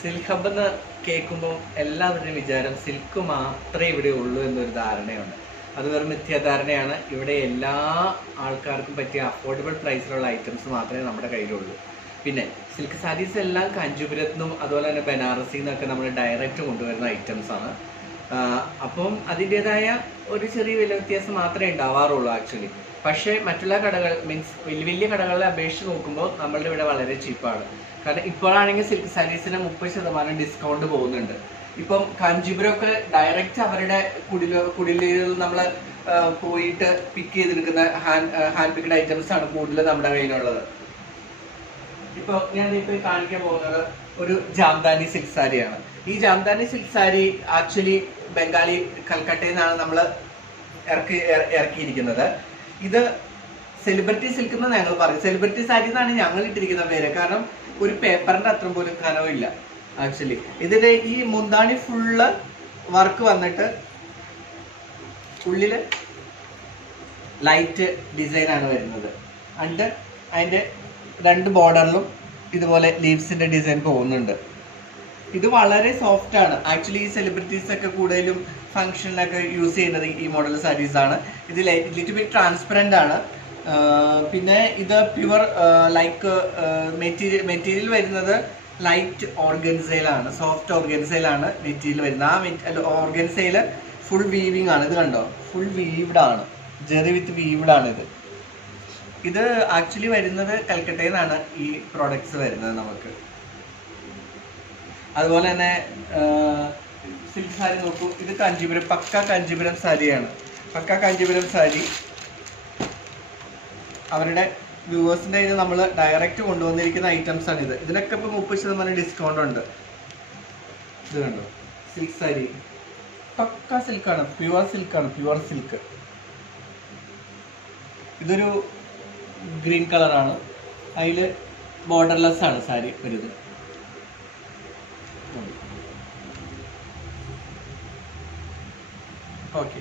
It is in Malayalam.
സിൽക്ക് ഹബ് എന്ന് കേൾക്കുമ്പോൾ എല്ലാവരുടെയും വിചാരം സിൽക്ക് മാത്രമേ ഇവിടെ ഉള്ളൂ എന്നൊരു ധാരണയുണ്ട്. അത് വെറും മിഥ്യാധാരണയാണ്. ഇവിടെ എല്ലാ ആൾക്കാർക്കും പറ്റിയ അഫോർഡബിൾ പ്രൈസിലുള്ള ഐറ്റംസ് മാത്രമേ നമ്മുടെ കയ്യിലുള്ളൂ. പിന്നെ സിൽക്ക് സാരീസ് എല്ലാം കാഞ്ചീപുരത്തുനിന്നും അതുപോലെ തന്നെ ബനാറസിൽ നിന്നൊക്കെ നമ്മൾ ഡയറക്റ്റ് കൊണ്ടുവരുന്ന ഐറ്റംസ് ആണ്. അപ്പം അതിൻ്റെതായ ഒരു ചെറിയ വില വ്യത്യാസം മാത്രമേ ഉണ്ടാവാറുള്ളൂ ആക്ച്വലി. പക്ഷേ മറ്റുള്ള കടകൾ മീൻസ് വലിയ വലിയ കടകളെ അപേക്ഷിച്ച് നോക്കുമ്പോൾ നമ്മളുടെ ഇവിടെ വളരെ ചീപ്പാണ്. കാരണം ഇപ്പോഴാണെങ്കിൽ സിൽക്ക് സാരീസിന് 30% ഡിസ്കൗണ്ട് പോകുന്നുണ്ട്. ഇപ്പം കാഞ്ചീപുരമൊക്കെ ഡയറക്റ്റ് അവരുടെ കുടിലുകളിൽ നമ്മൾ പോയിട്ട് പിക്ക് ചെയ്തെടുക്കുന്ന ഹാൻഡ് പിക്ഡ് ഐറ്റംസ് ആണ് കൂടുതൽ നമ്മുടെ കയ്യിലുള്ളത്. ഇപ്പോൾ ഞാൻ ഇപ്പോൾ കാണിക്കാൻ പോകുന്നത് ഒരു ജാംദാനി സിൽക്ക് സാരിയാണ്. ഈ ജാംദാനി സിൽക്ക് സാരി ആക്ച്വലി ബംഗാളി കൽക്കട്ടയിൽ നിന്നാണ് നമ്മൾ ഇറക്കിയിരിക്കുന്നത്. ഇത് സെലിബ്രിറ്റി സിൽക്ക് എന്ന് ഞങ്ങൾ പറയും. സെലിബ്രിറ്റി സാരി എന്നാണ് ഞങ്ങൾ ഇട്ടിരിക്കുന്ന പേര്. കാരണം ഒരു പേപ്പറിന്റെ അത്ര പോലും കനവില്ല ആക്ച്വലി. ഇതിന്റെ ഈ മുന്താണി ഫുള്ള് വർക്ക് വന്നിട്ട് ഉള്ളില് ലൈറ്റ് ഡിസൈൻ ആണ് വരുന്നത്. ആൻഡ് അതിന്റെ രണ്ട് ബോർഡറിലും ഇതുപോലെ ലീവ്സിന്റെ ഡിസൈൻ പോകുന്നുണ്ട്. ഇത് വളരെ സോഫ്റ്റ് ആണ് ആക്ച്വലി. ഈ സെലിബ്രിറ്റീസ് ഒക്കെ കൂടുതലും ഫംഗ്ഷനിലൊക്കെ യൂസ് ചെയ്യുന്നത് ഈ മോഡൽ സാരീസ് ആണ്. ഇത് ലിറ്റിൽ ബിറ്റ് ട്രാൻസ്പെറന്റ് ആണ്. പിന്നെ ഇത് പ്യുവർ ലൈക്ക് മെറ്റീരിയൽ വരുന്നത് ലൈറ്റ് ഓർഗൻസയിലാണ്, സോഫ്റ്റ് ഓർഗൻസയിലാണ് മെറ്റീരിയൽ വരുന്നത്. ആ ഓർഗൻസയില് ഫുൾ വീവിങ് ആണ്. ഇത് കണ്ടോ, ഫുൾ വീവ്ഡ് ആണ്, ജെറി വിത്ത് വീവ്ഡ് ആണ് ഇത്. ഇത് ആക്ച്വലി വരുന്നത് കൽക്കട്ടയിൽ നിന്നാണ് ഈ പ്രോഡക്ട്സ് വരുന്നത് നമുക്ക്. അതുപോലെ തന്നെ സിൽക്ക് സാരി നോക്കൂ. ഇത് കാഞ്ചീപുരം, പക്ക കാഞ്ചീപുരം സാരിയാണ്. പക്ക കാഞ്ചീപുരം സാരി അവരുടെ വ്യൂവേഴ്സിൻ്റെ ഇത് നമ്മൾ ഡയറക്റ്റ് കൊണ്ടുവന്നിരിക്കുന്ന ഐറ്റംസ് ആണ് ഇത്. ഇതിനൊക്കെ ഇപ്പോൾ 30% ഡിസ്കൗണ്ട് ഉണ്ട്. ഇത് കണ്ടോ, സിൽക്ക് സാരി പക്ക സിൽക്കാണ്, പ്യുവർ സിൽക്കാണ്, പ്യുവർ സിൽക്ക്. ഇതൊരു ഗ്രീൻ കളറാണ്, അതിൽ ബോർഡർലെസ് ആണ് സാരി വരുന്നത്. ഓക്കെ.